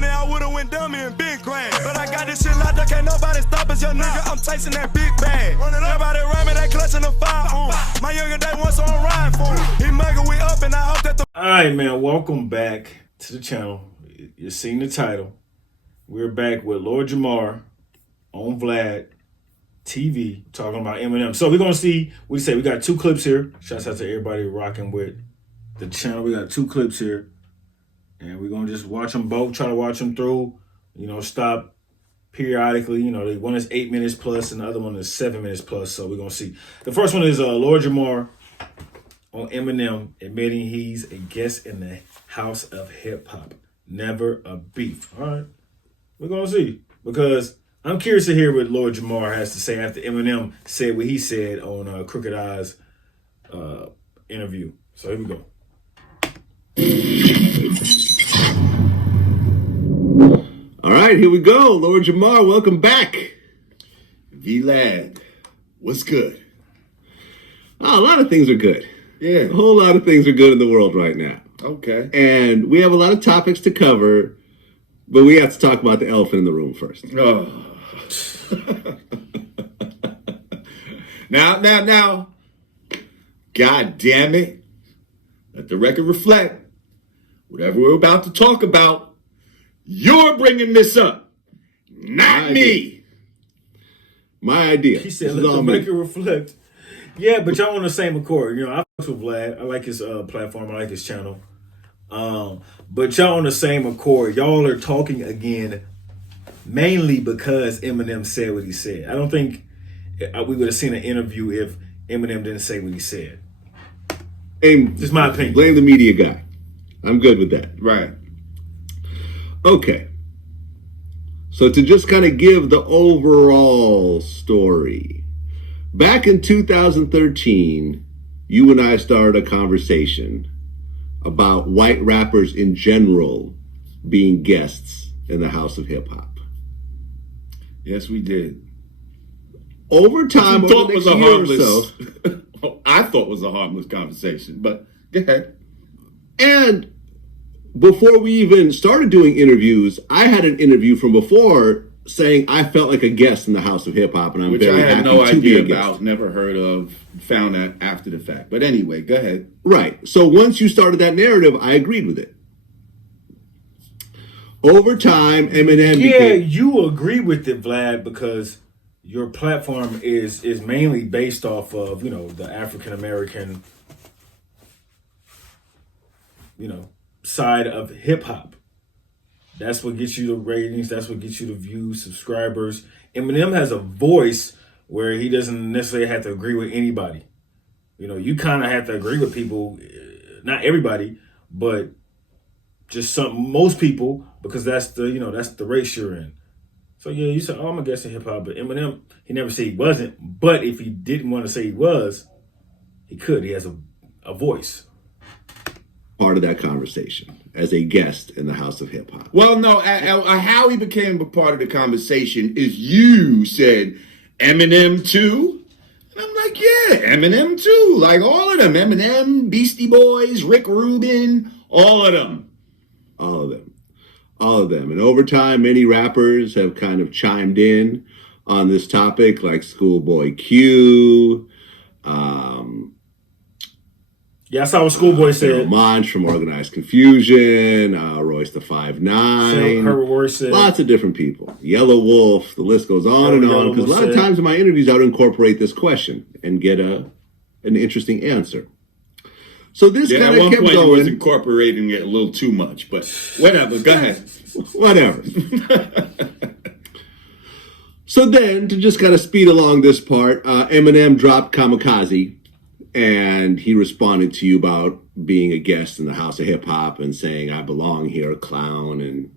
money, I would've went dummy and been grand. But I got this shit locked up, can't nobody stop us, young nigga. I'm chasing that big bag. Everybody around me, they clutching the fire. My younger day once on ride for him. He mugger, we up, and I hope that the. Alright, man, welcome back to the channel. You've seen the title. We're back with Lord Jamar on Vlad TV talking about Eminem. So we're gonna see what he said. We got two clips here. Shouts out to everybody rocking with the channel. We got two clips here, and we're gonna just watch them both. Try to watch them through. Stop periodically. One is 8 minutes plus, and the other one is 7 minutes plus. So we're gonna see. The first one is Lord Jamar on Eminem admitting he's a guest in the house of hip hop. Never a beef. All right, we're gonna see, because I'm curious to hear what Lord Jamar has to say after Eminem said what he said on Crooked Eye's interview. So here we go. All right, here we go. Lord Jamar, welcome back. V-Lad, what's good? Oh, a lot of things are good. Yeah. A whole lot of things are good in the world right now. Okay. And we have a lot of topics to cover, but we have to talk about the elephant in the room first. Oh. Now. God damn it. Let the record reflect. Whatever we're about to talk about, you're bringing this up, not me. My idea. He said, let the record reflect. Yeah, but y'all on the same accord. I fuck with Vlad. I like his platform. I like his channel. But y'all on the same accord. Y'all are talking again mainly because Eminem said what he said. I don't think we would have seen an interview if Eminem didn't say what he said. Just my opinion. Blame the media guy. I'm good with that. Right. Okay. So to just kind of give the overall story. Back in 2013, you and I started a conversation about white rappers in general being guests in the house of hip hop. Yes, we did. Over time, I thought it was a harmless conversation, but go ahead. And before we even started doing interviews, I had an interview from before saying I felt like a guest in the house of hip hop, and I'm very happy to be a guest. Which I had no idea about, never heard of, found that after the fact. But anyway, go ahead. Right. So once you started that narrative, I agreed with it. Over time, Eminem you agree with it, Vlad, because your platform is mainly based off of, the African American, side of hip hop. That's what gets you the ratings. That's what gets you the views, subscribers. Eminem has a voice where he doesn't necessarily have to agree with anybody. You kind of have to agree with people, not everybody, but just most people, because that's the race you're in. So yeah, you said, I'm a guest in hip hop, but Eminem, he never said he wasn't. But if he didn't want to say he was, he could. He has a voice. Part of that conversation as a guest in the house of hip hop. Well, no, how he became a part of the conversation is you said Eminem too. And I'm like, yeah, Eminem too. Like all of them. Eminem, Beastie Boys, Rick Rubin, all of them. All of them. All of them. And over time, many rappers have kind of chimed in on this topic, like Schoolboy Q, yeah, I saw what Schoolboy said. Monch from Organized Confusion, Royce the 5'9", lots of different people. Yellow Wolf, the list goes on and on. Because a lot of times in my interviews, I would incorporate this question and get an interesting answer. So this kind of kept going. He was incorporating it a little too much, but whatever. Go ahead. Whatever. So then, to just kind of speed along this part, Eminem dropped Kamikaze. And he responded to you about being a guest in the house of hip hop and saying, I belong here, clown, and,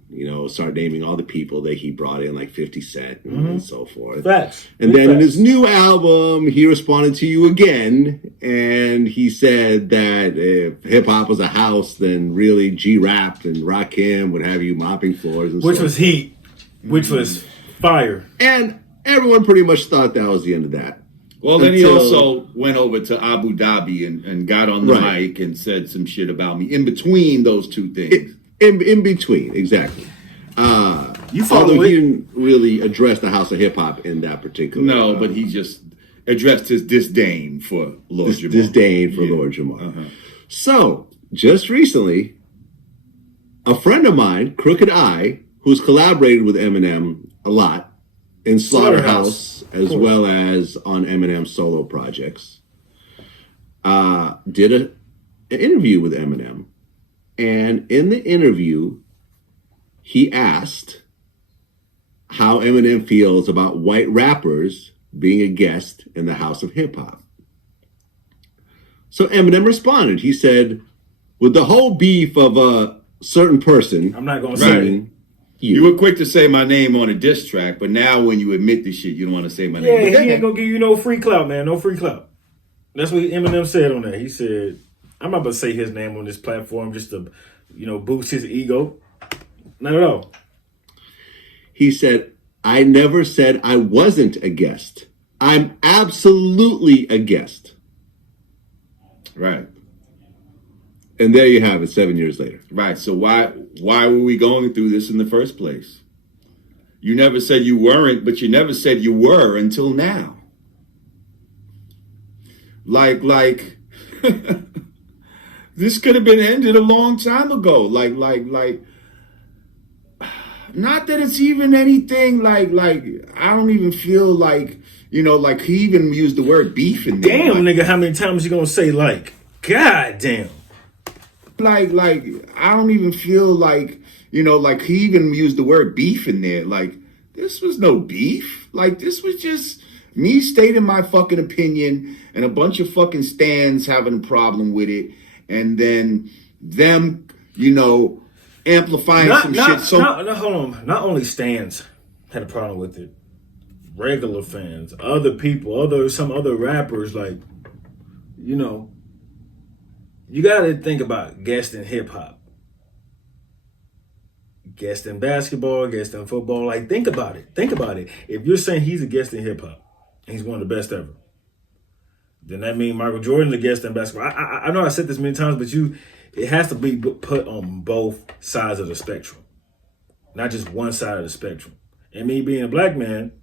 started naming all the people that he brought in, like 50 Cent and so forth. Facts. And then in his new album, he responded to you again, and he said that if hip hop was a house, then really G-Rap and Rakim would have you mopping floors. And which was heat, which was fire. And everyone pretty much thought that was the end of that. Well, then he also went over to Abu Dhabi and got on the mic and said some shit about me in between those two things. In between, exactly. You follow Although it. he didn't really address the House of Hip Hop in that particular. No, but he just addressed his disdain for Lord Jamar. Disdain for Lord Jamar. So, just recently, a friend of mine, Crooked Eye, who's collaborated with Eminem a lot in Slaughterhouse, as well as on Eminem's solo projects, did an interview with Eminem. And in the interview, he asked how Eminem feels about white rappers being a guest in the House of Hip Hop. So Eminem responded. He said, with the whole beef of a certain person, I'm not going to say You were quick to say my name on a diss track, but now when you admit the shit, you don't want to say my name. Yeah, he ain't going to give you no free clout, man. No free clout. That's what Eminem said on that. He said, I'm not going to say his name on this platform just to, boost his ego. Not at all. He said, I never said I wasn't a guest. I'm absolutely a guest. Right. And there you have it, 7 years later. Right. So why were we going through this in the first place? You never said you weren't, but you never said you were until now. Like this could have been ended a long time ago. Like not that it's even anything like I don't even feel like, like he even used the word beef in there. Damn, nigga, how many times you gonna say like? God damn. Like I don't even feel like, like he even used the word beef in there. Like, this was no beef. Like, this was just me stating my fucking opinion and a bunch of fucking stands having a problem with it. And then them, amplifying some shit. So Hold on. Not only stands had a problem with it. Regular fans, other people, some other rappers, like, you gotta think about guest in hip hop, guest in basketball, guest in football. Like, think about it. If you're saying he's a guest in hip hop, and he's one of the best ever, then that means Michael Jordan's a guest in basketball. I know I said this many times, but it has to be put on both sides of the spectrum, not just one side of the spectrum. And me being a black man,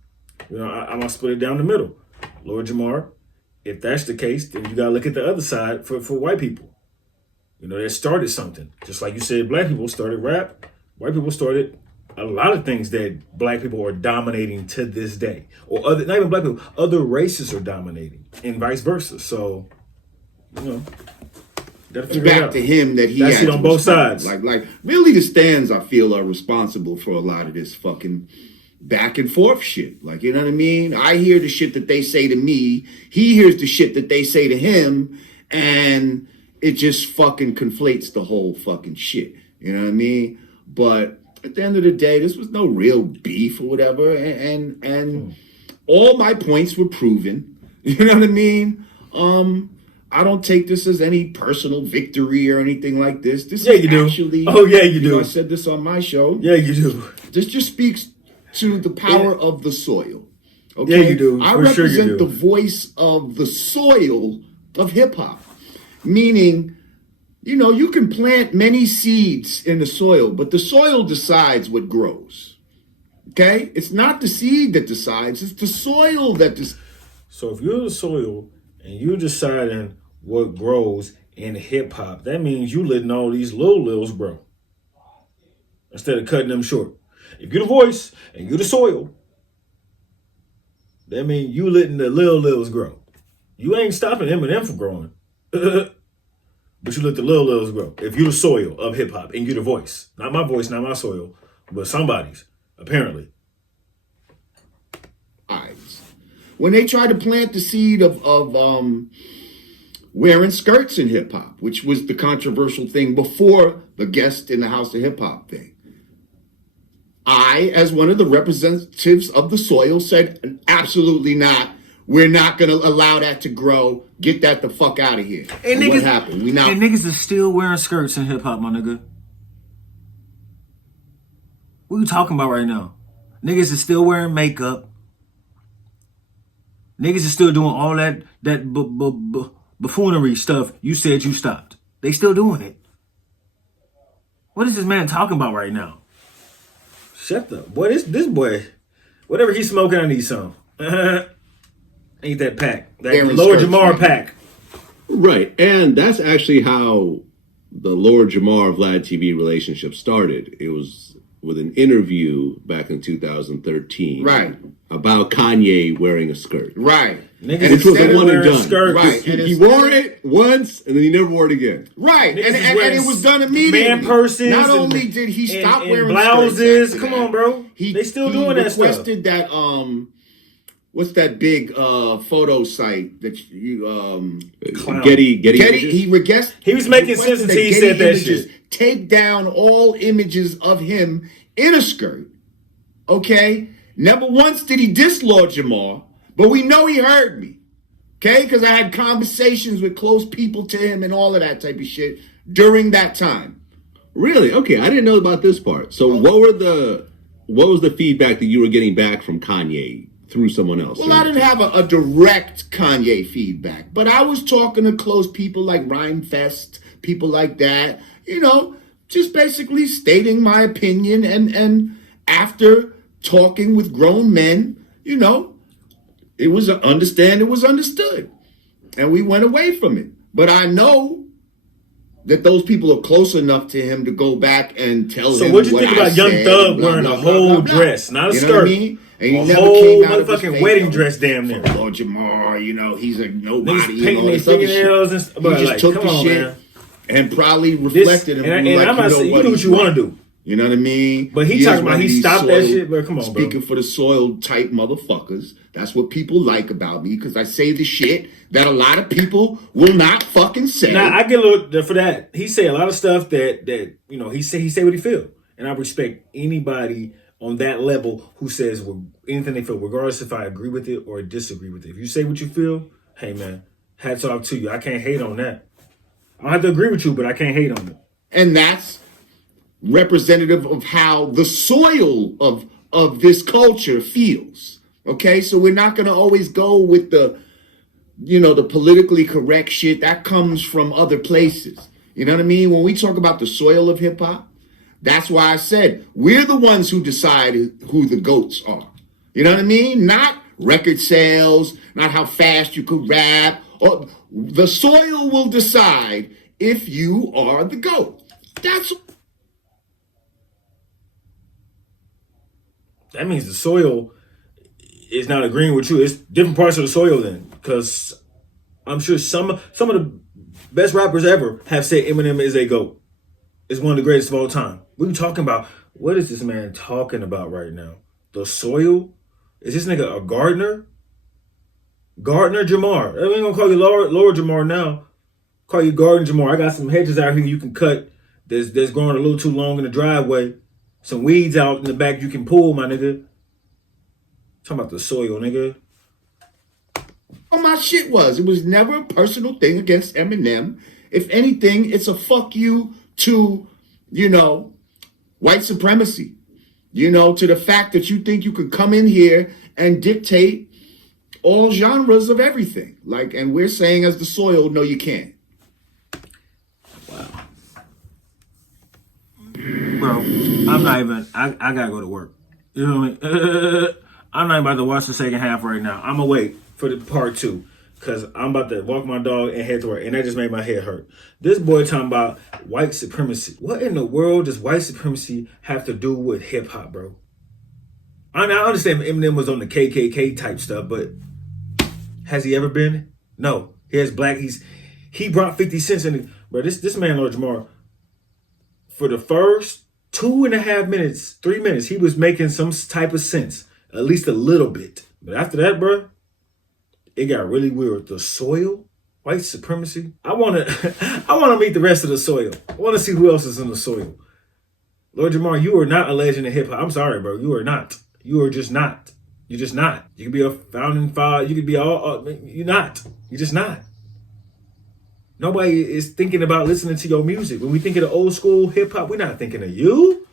I'm gonna split it down the middle. Lord Jamar, if that's the case, then you gotta look at the other side for white people. That started something. Just like you said, black people started rap. White people started a lot of things that black people are dominating to this day. Or not even black people, other races are dominating, and vice versa. So, gotta figure it out. Back to him that he That's had it to on both respond. sides. Like really the stands, I feel, are responsible for a lot of this fucking back and forth shit. Like, you know what I mean? I hear the shit that they say to me. He hears the shit that they say to him. And it just fucking conflates the whole fucking shit. You know what I mean? But at the end of the day, this was no real beef or whatever. And all my points were proven. You know what I mean? I don't take this as any personal victory or anything like this. This is you do. actually, Oh, yeah, you do. I said this on my show. Yeah, you do. This just speaks to the power of the soil. Okay? Yeah, you do. I For sure you represent do. the voice of the soil of hip hop. Meaning, you can plant many seeds in the soil, but the soil decides what grows. Okay? It's not the seed that decides, it's the soil that decides. So if you're the soil and you're deciding what grows in hip hop, that means you letting all these little grow instead of cutting them short. If you're the voice and you're the soil, that means you letting the little grow. You ain't stopping Eminem from growing, but you let the little grow. If you're the soil of hip hop and you're the voice, not my voice, not my soil, but somebody's, apparently. When they tried to plant the seed of wearing skirts in hip hop, which was the controversial thing before the guest in the House of Hip Hop thing, I, as one of the representatives of the soil, said absolutely not. We're not going to allow that to grow. Get that the fuck out of here. And what happened? And niggas is still wearing skirts in hip hop, my nigga. What you talking about right now? Niggas is still wearing makeup. Niggas is still doing all that buffoonery stuff you said you stopped. They still doing it. What is this man talking about right now? Shut the boy. This boy, whatever he's smoking, I need some. Ain't that pack? That Aaron Lord Skirts, Jamar man. pack. Right. And that's actually how the Lord Jamar Vlad TV relationship started. It was with an interview back in 2013. Right. About Kanye wearing a skirt. Right. Niggas Which was instead a of one and wearing done. skirts, Right. He wore it once and then he never wore it again. Right. Niggas And is wearing it was done immediately. man purses Not and- only did he stop and wearing blouses. skirts after Come that, on, bro. They still doing that stuff. He requested that what's that big photo site that you Clown. Getty images? He was making sense requested until he Getty said that Images shit. take down all images of him in a skirt. Okay? Never once did he diss Lord Jamar, but we know he heard me. Okay? Because I had conversations with close people to him and all of that type of shit during that time. Really? Okay, I didn't know about this part. So what was the feedback that you were getting back from Kanye through someone else? Well, I didn't have a direct Kanye feedback, but I was talking to close people like Rhymefest, people like that, just basically stating my opinion. And after talking with grown men, it was understood. And we went away from it. But I know that those people are close enough to him to go back and tell him. So what you think I about Young said, Thug blah, wearing blah, a blah, whole blah, blah. dress, not a You know skirt? what I mean? And he A never whole came out of his motherfucking face, wedding dress, damn near. Lord Jamar, he's a nobody. Niggas And painting all their this other fingernails shit. and stuff. But He just like, took come the on, shit man. and probably This, reflected him. and like, I'm not saying you do what you want to do. You know what I mean? But he is talking one about of he these stopped that soiled- shit, bro. Come on, bro. Speaking for the soiled type motherfuckers. That's what people like about me, because I say the shit that a lot of people will not fucking say. Now I get a little for that. He say a lot of stuff that he say what he feel, and I respect anybody on that level who says anything they feel, regardless if I agree with it or disagree with it. If you say what you feel, hey man, hats off to you. I can't hate on that. I don't have to agree with you, but I can't hate on it. And that's representative of how the soil of this culture feels. Okay, so we're not going to always go with the politically correct shit that comes from other places. You know what I mean? When we talk about the soil of hip hop, that's why I said we're the ones who decide who the GOATs are. You know what I mean? Not record sales, not how fast you could rap. Or the soil will decide if you are the GOAT. That means the soil is not agreeing with you. It's different parts of the soil then, because I'm sure some of the best rappers ever have said Eminem is a GOAT. It's one of the greatest of all time. What are you talking about? What is this man talking about right now? The soil? Is this nigga a gardener? Gardener Jamar. I ain't gonna call you Lord Jamar now. Call you Garden Jamar. I got some hedges out here you can cut that's growing a little too long in the driveway. Some weeds out in the back you can pull, my nigga. Talking about the soil, nigga. All my shit was. It was never a personal thing against Eminem. If anything, it's a fuck you to, white supremacy. To the fact that you think you could come in here and dictate all genres of everything. And we're saying as the soil, no, you can't. Bro, I'm not even, I gotta go to work. You know what I mean? I'm not about to watch the second half right now. I'm gonna wait for the part 2, because I'm about to walk my dog and head to work, and that just made my head hurt. This boy talking about white supremacy. What in the world does white supremacy have to do with hip hop, bro? I understand Eminem was on the KKK type stuff, but has he ever been? No. He has black, he brought 50 cents in. Bro, this man, Lord Jamar, for the first 2.5 minutes, 3 minutes, he was making some type of sense, at least a little bit. But after that, bro, it got really weird. The soil, white supremacy. I want to meet the rest of the soil. I want to see who else is in the soil. Lord Jamar, you are not a legend in hip hop. I'm sorry, bro. You are not. You are just not. You're just not. You could be a founding father. You could be all. You're not. You're just not. Nobody is thinking about listening to your music. When we think of the old school hip hop, we're not thinking of you.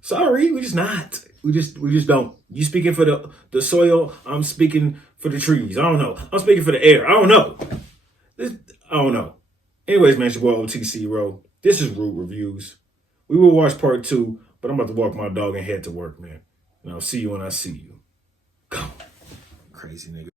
Sorry, we just not. We just don't. You speaking for the soil, I'm speaking for the trees. I don't know. I'm speaking for the air. I don't know. I don't know. Anyways, man, it's your boy OTC, bro. This is Root Reviews. We will watch part 2 But I'm about to walk my dog and head to work, man. And I'll see you when I see you. Go. Crazy nigga.